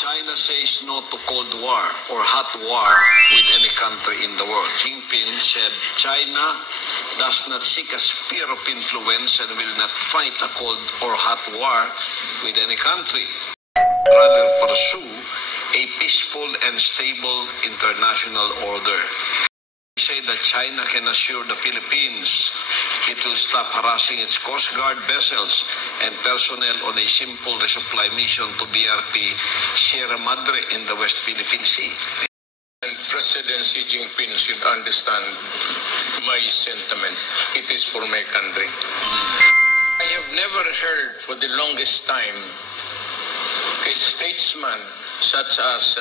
China says no to Cold War or hot war with any country in the world. Jinping said China does not seek a sphere of influence and will not fight a cold or hot war with any country. Rather pursue a peaceful and stable international order. He said that China can assure the Philippines it will stop harassing its Coast Guard vessels and personnel on a simple resupply mission to BRP Sierra Madre in the West Philippine Sea. And President Xi Jinping should understand my sentiment. It is for my country. I have never heard for the longest time a statesman such as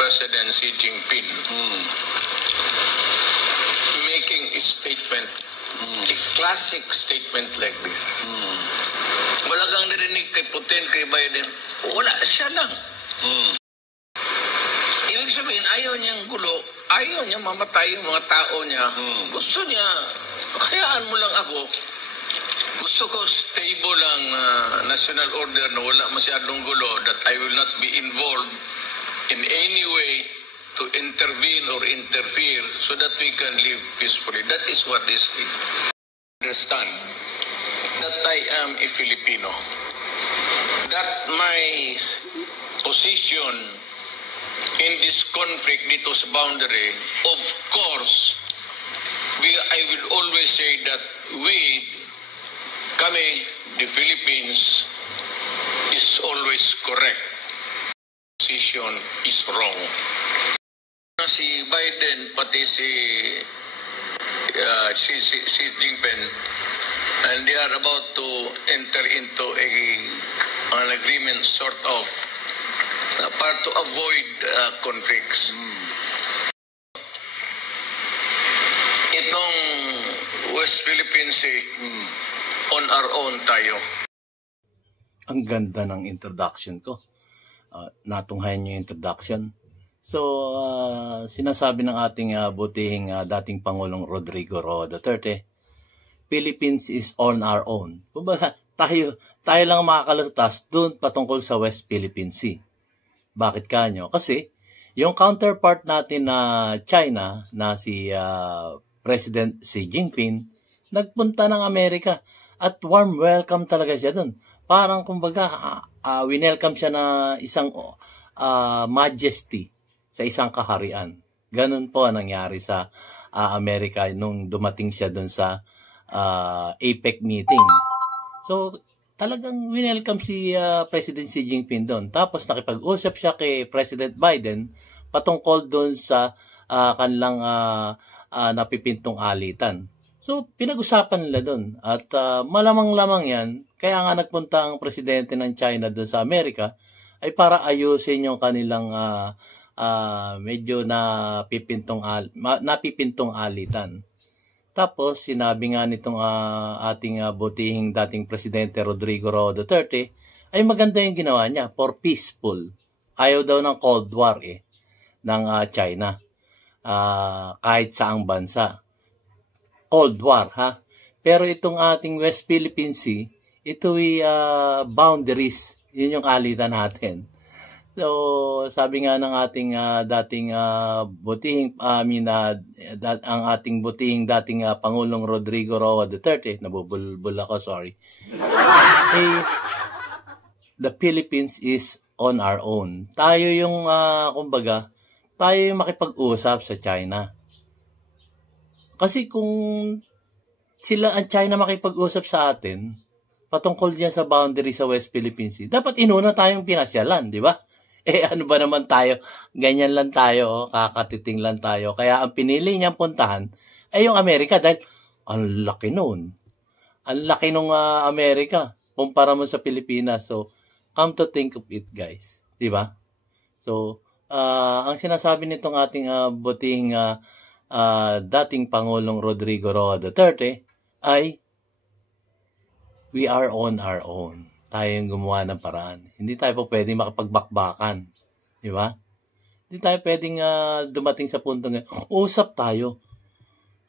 President Xi Jinping making a statement, a classic statement like this. Wala kang narinig kay Putin, kay Biden. Wala, siya lang. Ibig sabihin, ayaw niyang gulo, ayaw niya mamatay yung mga tao niya. Gusto niya, hayaan mo lang ako. Gusto ko stable ang national order na wala masyadong gulo, that I will not be involved in any way to intervene or interfere so that we can live peacefully. That is what is understand that I am a Filipino. That my position in this conflict dito sa boundary, of course, I will always say that kami, the Philippines, is always correct. Position is wrong. Si Biden, pati si Jinping, and they are about to enter into an agreement sort of para to avoid conflicts. Itong West Philippine Sea, on our own tayo. Ang ganda ng introduction ko. Natunghayan niyo yung introduction. So, sinasabi ng ating butihing dating Pangulong Rodrigo Roa Duterte, Philippines is on our own. Kumbaga, tayo lang makakalutas doon patungkol sa West Philippine Sea. Bakit kanyo? Kasi, yung counterpart natin na China, na si President Xi Jinping, nagpunta ng Amerika at warm welcome talaga siya doon. Parang kumbaga, winelcome siya na isang majesty sa isang kaharian. Ganun po ang nangyari sa Amerika nung dumating siya doon sa APEC meeting. So, talagang winelcome si President Xi Jinping doon. Tapos nakipag-usap siya kay President Biden patungkol doon sa kanilang napipintong alitan. So, pinag-usapan nila doon. At malamang-lamang yan, kaya nga nagpunta ang presidente ng China doon sa Amerika, ay para ayusin yung kanilang medyo napipintong alitan. Tapos, sinabi nga nitong ating butihing dating presidente Rodrigo Roa Duterte, ay maganda yung ginawa niya, for peaceful. Ayaw daw ng Cold War ng China. Kahit saang bansa. Cold War, ha? Pero itong ating West Philippine Sea, ito ay boundaries. Yun yung alitan natin. So, sabi nga ng ating dating butihing, ang ating butihing dating Pangulong Rodrigo Roa Duterte, nabubulbul ako, sorry. The Philippines is on our own. Tayo yung, kumbaga, tayo yung makipag-usap sa China. Kasi kung ang China makipag-usap sa atin, patungkol diyan sa boundary sa West Philippine Sea, dapat inuna tayong pinasyalan, di ba? Ano ba naman tayo? Ganyan lang tayo, kakatiting lang tayo. Kaya ang pinili niyang puntahan ay yung Amerika dahil ang laki nun. Ang laki nung Amerika kumpara mo sa Pilipinas. So, come to think of it, guys. Di ba? So, ang sinasabi nitong ating butihing dating Pangulong Rodrigo Roa Duterte ay we are on our own. Tayo yung gumawa ng paraan. Hindi tayo po pwedeng makapagbakbakan. Di ba? Hindi tayo pwedeng dumating sa punto ngayon. Usap tayo.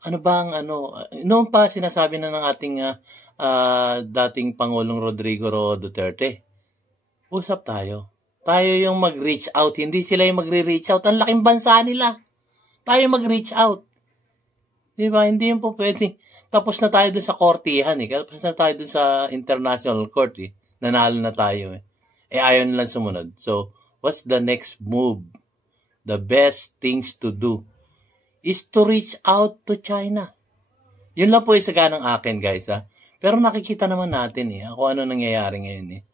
Ano ba ang noon pa sinasabi na ng ating dating Pangulong Rodrigo Roa Duterte. Usap tayo. Tayo yung mag-reach out. Hindi sila yung magre-reach out. Ang laking bansa nila. Tayo mag-reach out. Di ba? Hindi yung po pwede. Tapos na tayo dun sa kortihan eh. Tapos na tayo dun sa international court eh. Nanalo na tayo eh. Ayaw nilang sumunod. So, what's the next move? The best things to do is to reach out to China. Yun lang po yung saganang akin, guys, ha. Pero nakikita naman natin eh, kung ano nangyayari ngayon eh.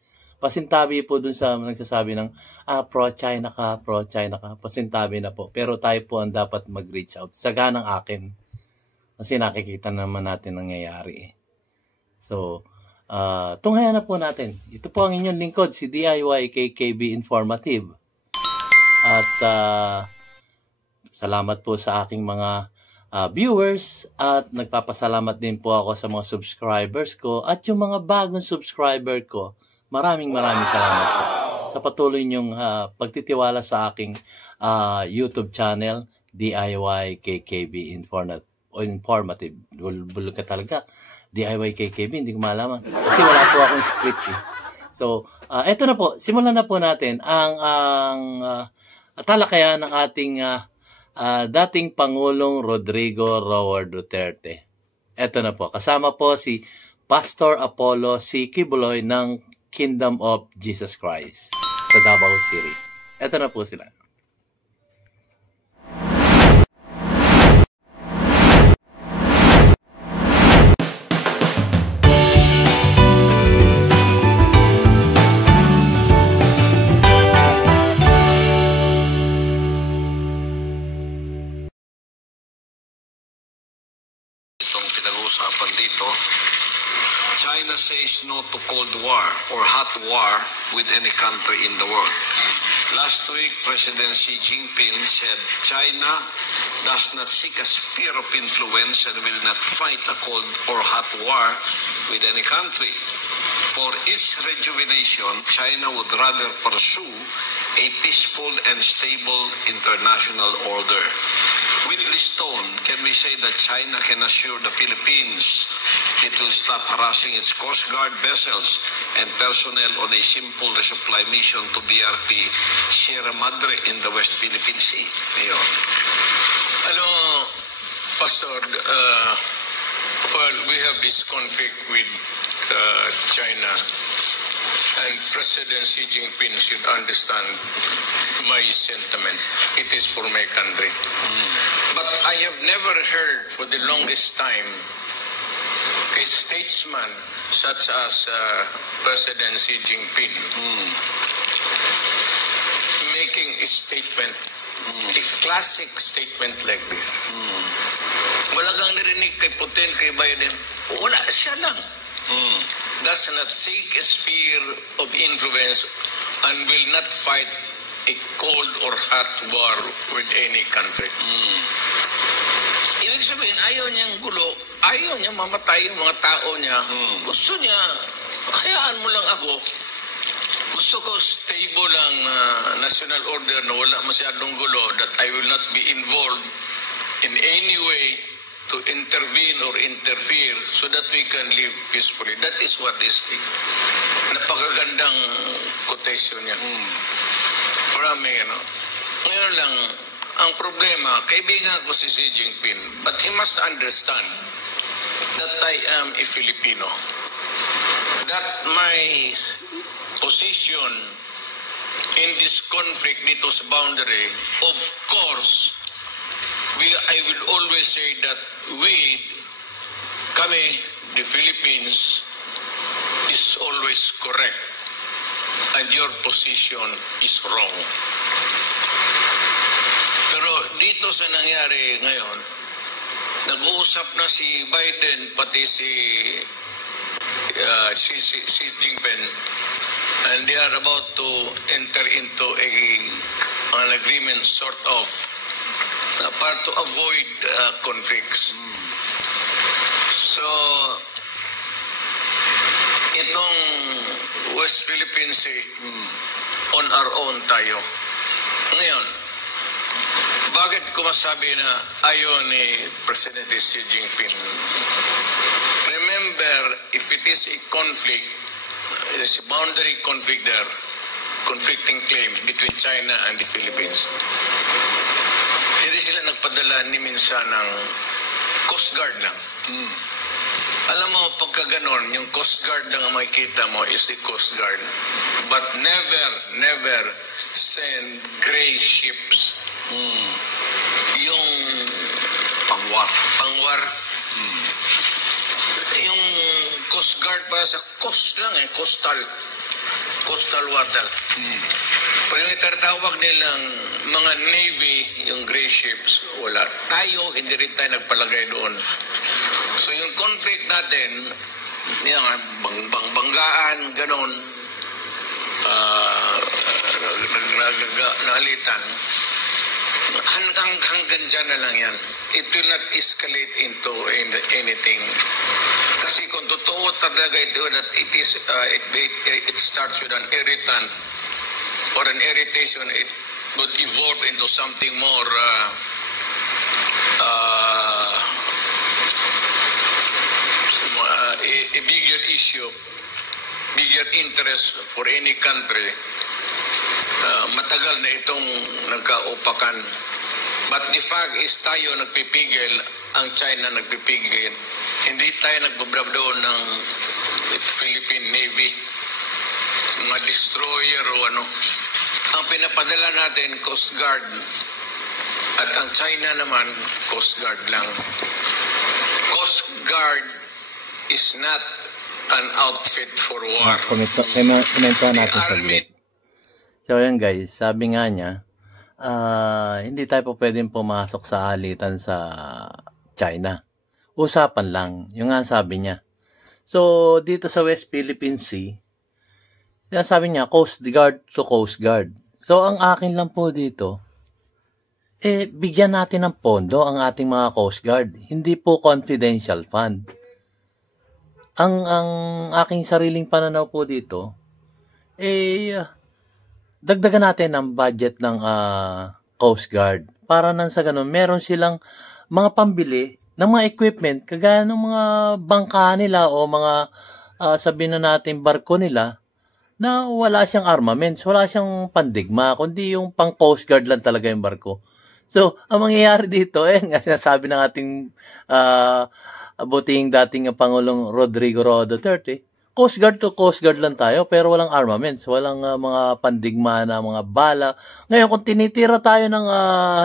Pasintabi po dun sa nagsasabi ng, pro-China ka. Pasintabi na po. Pero tayo po ang dapat mag-reach out. Saganang akin. Kasi nakikita naman natin nangyayari eh. So, tunghayan na po natin. Ito po ang inyong lingkod, si DIY KKB Informative. At salamat po sa aking mga viewers at nagpapasalamat din po ako sa mga subscribers ko at yung mga bagong subscriber ko. Maraming salamat po sa patuloy niyong pagtitiwala sa aking YouTube channel, DIY KKB Informative. Bulog ka talaga. DIY KKB, hindi ko malaman. Kasi wala po akong script eh. So, eto na po. Simulan na po natin ang talakayan ng ating dating Pangulong Rodrigo Roa Duterte. Eto na po. Kasama po si Pastor Apollo C. Kibuloy ng Kingdom of Jesus Christ sa Davao City. Eto na po sila. China says no to Cold War or hot war with any country in the world. Last week, President Xi Jinping said China does not seek a sphere of influence and will not fight a cold or hot war with any country. For its rejuvenation, China would rather pursue a peaceful and stable international order. With this tone, can we say that China can assure the Philippines it will stop harassing its Coast Guard vessels and personnel on a simple resupply mission to BRP Sierra Madre in the West Philippine Sea? Mayor. Hello, Pastor. Well, we have this conflict with China, and President Xi Jinping should understand my sentiment. It is for my country. But I have never heard for the longest time a statesman such as President Xi Jinping making a statement, a classic statement like this. Wala kang narinig kay Putin, kay Biden. Wala, siya lang. Does not seek a sphere of influence and will not fight a cold or hot war with any country. Ibig sabihin, ayaw niyang gulo, ayaw niya mamatay yung mga tao niya. Gusto niya, hayaan mo lang ako. Gusto ko stable ang national order na wala masyadong gulo, that I will not be involved in any way to intervene or interfere so that we can live peacefully. That is what is napakagandang quotation niya. Maraming Ngayon lang, ang problema, kaibigan ko si Xi Jinping, but he must understand that I am a Filipino. That my position in this conflict dito sa boundary, of course, I will always say that kami, the Philippines, is always correct and your position is wrong. Pero dito sa nangyari ngayon, nag-uusap na si Biden pati si Xi Jinping, and they are about to enter into an agreement sort of para to avoid conflicts. So, itong West Philippine Sea, on our own tayo. Ngayon, bakit ko masabi na ayaw ni President Xi Jinping? Remember, if it is a conflict, there's a boundary conflict there, conflicting claims between China and the Philippines. Hindi sila nagpadala ni minsan ng Coast Guard lang. Alam mo, pagka ganon, yung Coast Guard lang ang makikita mo is the Coast Guard. But never send gray ships. Yung pangwar. Yung Coast Guard para sa coast lang coastal water. Pag yung itatawag nilang mga Navy, yung gray ships, wala. Tayo, hindi rin tayo nagpalagay doon. So yung conflict natin, yung banggaan, ganon, nagalitan, hanggang dyan na lang yan. It will not escalate into anything. Kasi kung totoo talaga ito that it starts with an irritant or an irritation, it would evolve into something more a bigger issue, bigger interest for any country. Matagal na itong nagkaupakan. But the fact is tayo nagpipigil, ang China nagpipigil. Hindi tayo nagbablab doon ng Philippine Navy, mga destroyer o ano. Ang pinapadala natin, Coast Guard. At ang China naman, Coast Guard lang. Coast Guard is not an outfit for war. Komento natin sa bit. So yan guys, sabi nga niya, hindi tayo po pwedeng pumasok sa alitan sa China. Usapan lang, yung nga sabi niya. So dito sa West Philippine Sea, sabi niya, Coast Guard to Coast Guard. So ang akin lang po dito, bigyan natin ng pondo ang ating mga Coast Guard. Hindi po confidential fund. Ang aking sariling pananaw po dito, dagdagan natin ang budget ng Coast Guard. Para nang sa ganun, meron silang mga pambili ng mga equipment, kagaya ng mga bangka nila o mga sabihin na natin barko nila, na wala siyang armaments, wala siyang pandigma, kundi yung pang Coast Guard lang talaga yung barko. So, ang mangyayari dito, nga sinasabi ng ating butihing dating Pangulong Rodrigo Roa Duterte, Coast Guard to Coast Guard lang tayo, pero walang armaments, walang mga pandigma na mga bala. Ngayon, kung tinitira tayo ng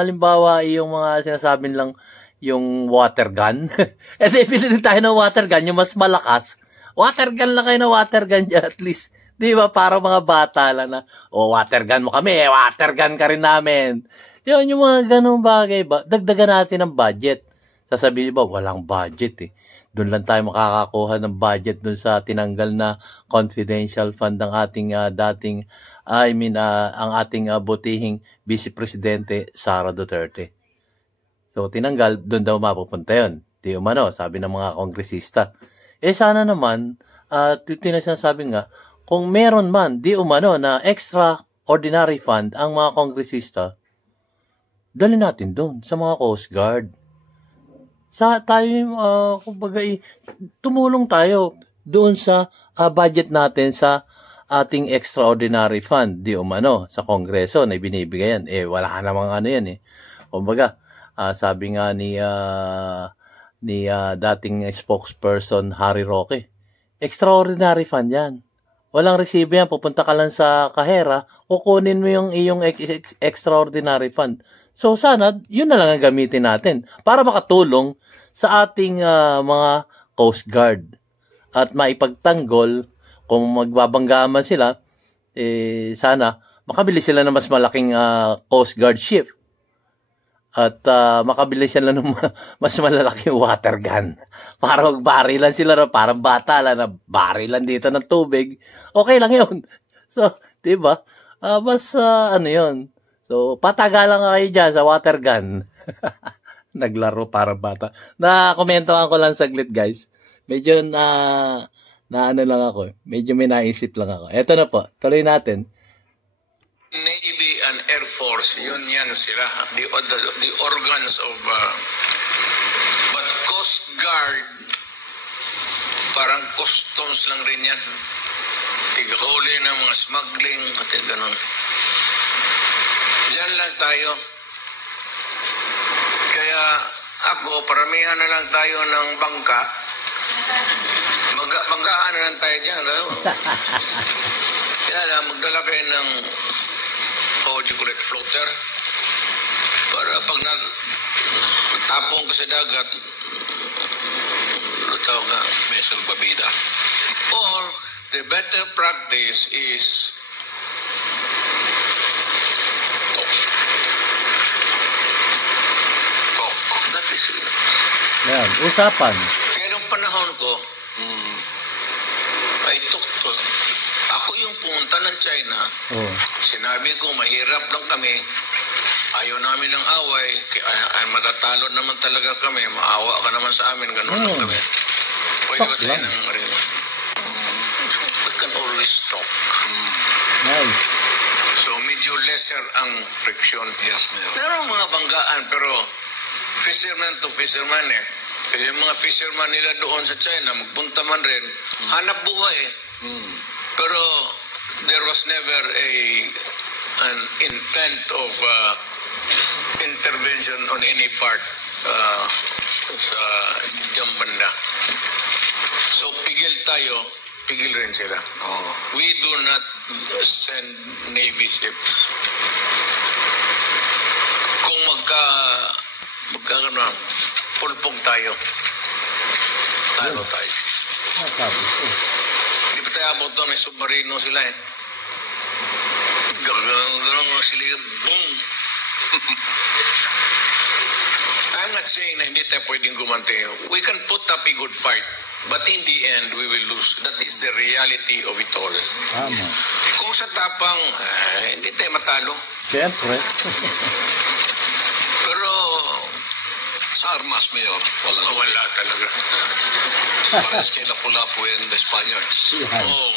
halimbawa, yung mga sinasabing lang, yung water gun, bilhin tayo ng water gun, yung mas malakas. Water gun lang kayo na water gun dyan, at least. Di ba? Para mga bata lang na, water gun mo kami, water gun ka rin namin. Yun, yung mga ganong bagay ba, dagdagan natin ang budget. Sasabihin ba, walang budget Doon lang tayo makakakuha ng budget doon sa tinanggal na confidential fund ng ating ang ating butihing Vice Presidente Sara Duterte. So, tinanggal, doon daw mapupunta yun. Di umano, sabi ng mga kongresista. Sana naman, sinasabi nga, kung meron man, di umano, na extraordinary fund ang mga kongresista, dali natin doon sa mga Coast Guard. Kumbaga, tumulong tayo doon sa budget natin sa ating extraordinary fund, di umano, sa Kongreso na binibigay yan. Wala ka namang ano yan Kumbaga, sabi nga ni dating spokesperson Harry Roque, extraordinary fund yan. Walang resibo yan, pupunta ka lang sa kahera, kukunin mo yung iyong extraordinary fund. So sana, yun na lang ang gamitin natin para makatulong sa ating mga Coast Guard. At maipagtanggol, kung magbabanggaan man sila, sana makabili sila ng mas malaking Coast Guard ship. At makabili sila ng mas malalaking water gun. Para magbarilan sila na parang bata lang na barilan dito ng tubig. Okay lang yun. So, diba? Ano yun? So, patagalan ka kayo dyan sa water gun. Naglaro parang bata. Na-komentohan ko lang saglit, guys. Medyo na ano lang ako. Medyo may naisip lang ako. Eto na po. Tuloy natin. Navy and Air Force, yan sila. The organs of... but Coast Guard, parang customs lang rin yan. tigahuli ng mga smuggling, at ganun. Diyan lang tayo. Kaya ako, paramihan na lang tayo ng bangka. Banggaan na lang tayo dyan. Kaya lang, magdala kayo ng chocolate floater para pag natapong ka sa dagat, lutaw ka. May salbabida. Or, the better practice is talk. That is it. Yan, usapan. Kaya nung panahon ko, I took to. Ako yung pumunta ng China. Oh. Sinabi ko, mahirap lang kami. Ayaw namin ng away. Kaya matatalo naman talaga kami. Maawa ka naman sa amin. Ganun lang kami. Pwede ba tayo ng marino? We can always talk. Nice. So, medyo lesser ang friction. Yes, Mayor. Merong mga banggaan, pero fisherman to fisherman eh. Kasi yung mga fisherman nila doon sa China, magpunta man rin, hanap buhay eh. Pero there was never an intent of intervention on any part sa diyang banda. So pigil tayo, pigil rin sila. We do not send Navy ships. Kung magkakaroon, pulpong tayo. Talo tayo. Sabi ko. Hindi pa tayo abot doon, may submarino sila eh. Ganun sila, boom! I'm not saying na hindi tayo pwedeng gumanti. We can put up a good fight, but in the end, we will lose. That is the reality of it all. Tama. Kung sa tapang, hindi tayo matalo. Siyempre. Pero, Sa armas, Mayor, wala talaga. Parehas kay Lapu-Lapu and the Spaniards. Yan. Oo.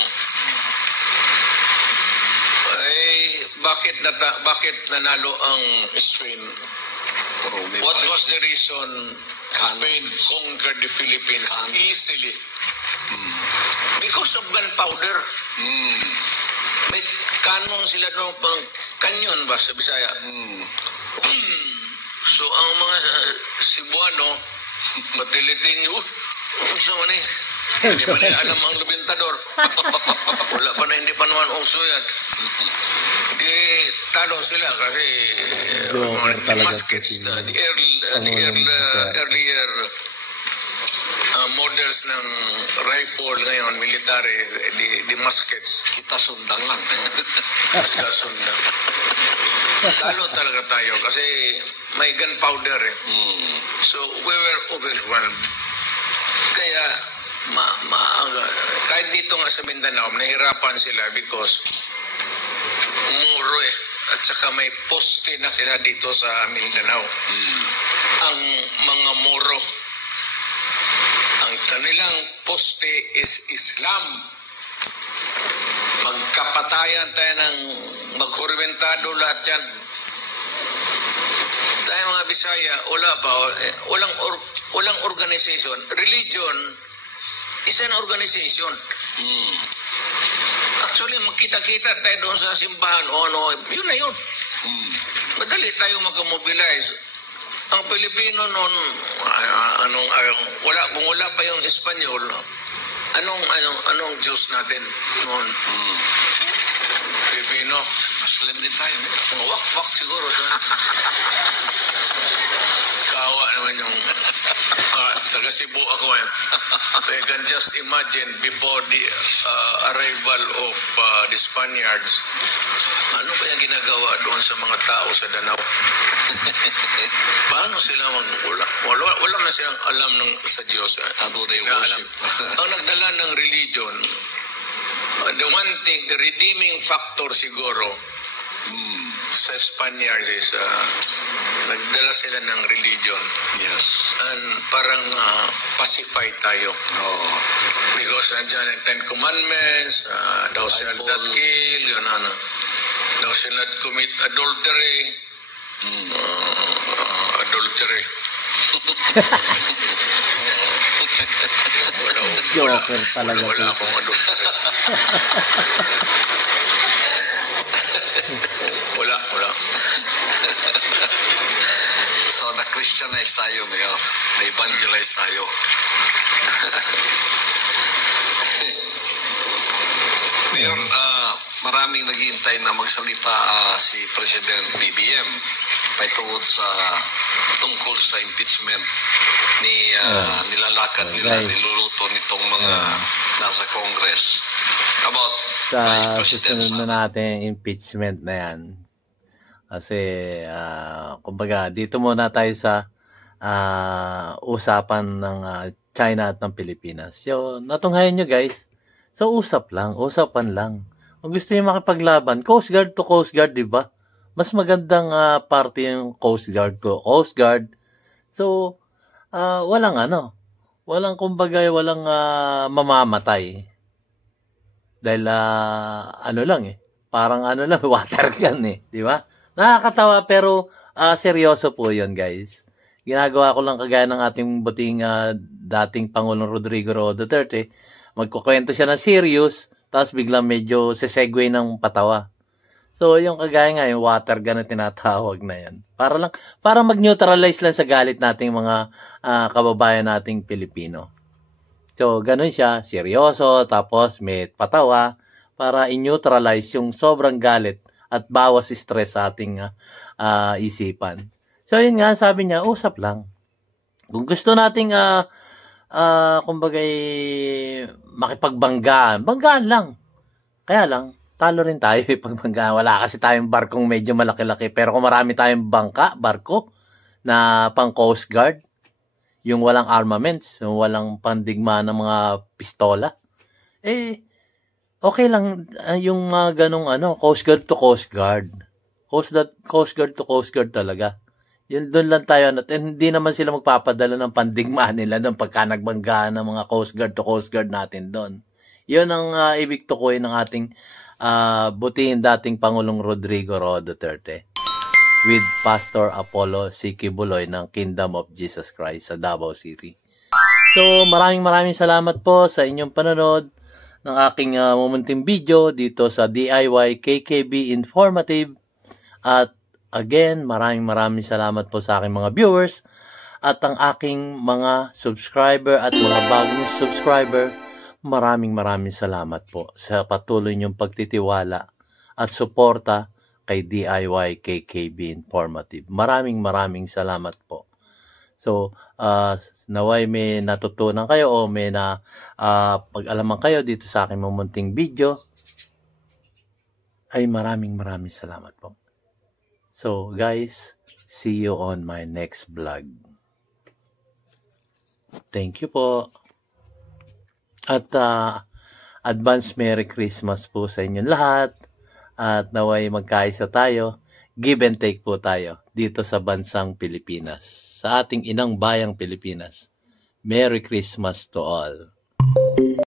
Bakit nanalo ang Spain? What was the reason Spain conquered the Philippines easily? Because of gunpowder. May kanon sila doon pang kanyon ba sa Bisaya? So ang mga Cebuano, matilitin nyo, gusto mo ni? Hindi pa nila alam ang labintador. Wala pa na, hindi pa naman uso yan. Di talo sila kasi the muskets, the earlier models ng rifle ngayon, military, the muskets. Kita sundang lang. Kita sundang. Talo talaga tayo kasi may gunpowder eh. So we were overwhelmed. Kaya kahit dito nga sa Mindanao, nahirapan sila because muro eh. At saka may poste na sila dito sa Mindanao. Ang mga muro, ang kanilang poste is Islam. Magkapatayan tayo ng magkurmentado lahat yan. Tayo mga Bisaya, wala pa. Walang organization. Religion is an organization. Actually, magkita-kita tayo doon sa simbahan o ano, yun na yun. Madali tayo makamobilize. Ang Pilipino noon, kung wala pa yung Espanyol, anong Diyos natin noon? Pilipino. Muslim din tayo. Wak-wak siguro. Kawa naman yung taga Cebu ako eh. So you can just imagine before the arrival of the Spaniards, ano kaya ginagawa doon sa mga tao sa Danau? Paano sila wala na silang alam sa Diyos. How do they worship? Ang nagdala ng religion, the one thing, the redeeming factor siguro sa Spaniards is nagdala sila ng religion. Yes. And parang pacify tayo. Because nandiyan ang Ten Commandments, thou shalt not kill, yun ano. Thou shalt not commit adultery. Adultery. Joker talaga. Wala akong ano. Wala. So, na-Christianize tayo, Mayor. Na-evangelize tayo. Mayor, maraming naghihintay na magsalita si President BBM tungkol sa impeachment nilalakad nila, niluluto nitong mga nasa Congress about Sa Vice President susunod na natin impeachment na yan. Kasi, kumbaga, dito muna tayo sa usapan ng China at ng Pilipinas. So, natunghayan nyo guys, so usapan lang. Kung gusto nyo makipaglaban, Coast Guard to Coast Guard, di ba? Mas magandang party yung Coast Guard ko. Coast Guard. So, walang kumbaga, walang mamamatay. Dahil, parang water gun di ba? Nakakatawa pero seryoso po yun, guys. Ginagawa ko lang kagaya ng ating buting dating Pangulong Rodrigo Roa Duterte. Magkukwento siya ng serious, tapos biglang medyo sesegue ng patawa. So, yung kagaya nga, yung water gun na tinatawag na yan. Para mag-neutralize lang sa galit nating mga kababayan nating Pilipino. So, ganun siya, seryoso, tapos may patawa, para i-neutralize yung sobrang galit at bawas stress sa ating isipan. So, yun nga, sabi niya, usap lang. Kung gusto nating, kumbaga, makipagbanggaan, banggaan lang. Kaya lang, talo rin tayo pagbanggaan. Wala kasi tayong barkong medyo malaki-laki. Pero kung marami tayong barko, na pang Coast Guard, yung walang armaments, yung walang pandigma ng mga pistola, okay lang yung ganong Coast Guard to Coast Guard. Coast Guard to Coast Guard talaga. Yun, doon lang tayo. At hindi naman sila magpapadala ng pandigma nila doon pagka nagbanggaan ng mga Coast Guard to Coast Guard natin doon. Yun ang ibig tukoy ng ating butihin dating Pangulong Rodrigo Roa Duterte with Pastor Apollo C. Kibuloy ng Kingdom of Jesus Christ sa Davao City. So, maraming salamat po sa inyong panonood ng aking mumunting video dito sa DIY KKB Informative. At again, maraming salamat po sa aking mga viewers at ang aking mga subscriber at mga bagong subscriber. Maraming salamat po sa patuloy niyong pagtitiwala at suporta kay DIY KKB Informative. Maraming salamat po. So, naway may natutunan kayo o may pag-alaman kayo dito sa aking mumunting video. Ay maraming salamat po. So, guys, see you on my next vlog. Thank you po. At advance Merry Christmas po sa inyong lahat. At naway magkaisa tayo. Give and take po tayo dito sa bansang Pilipinas. Sa ating inang bayang Pilipinas. Merry Christmas to all.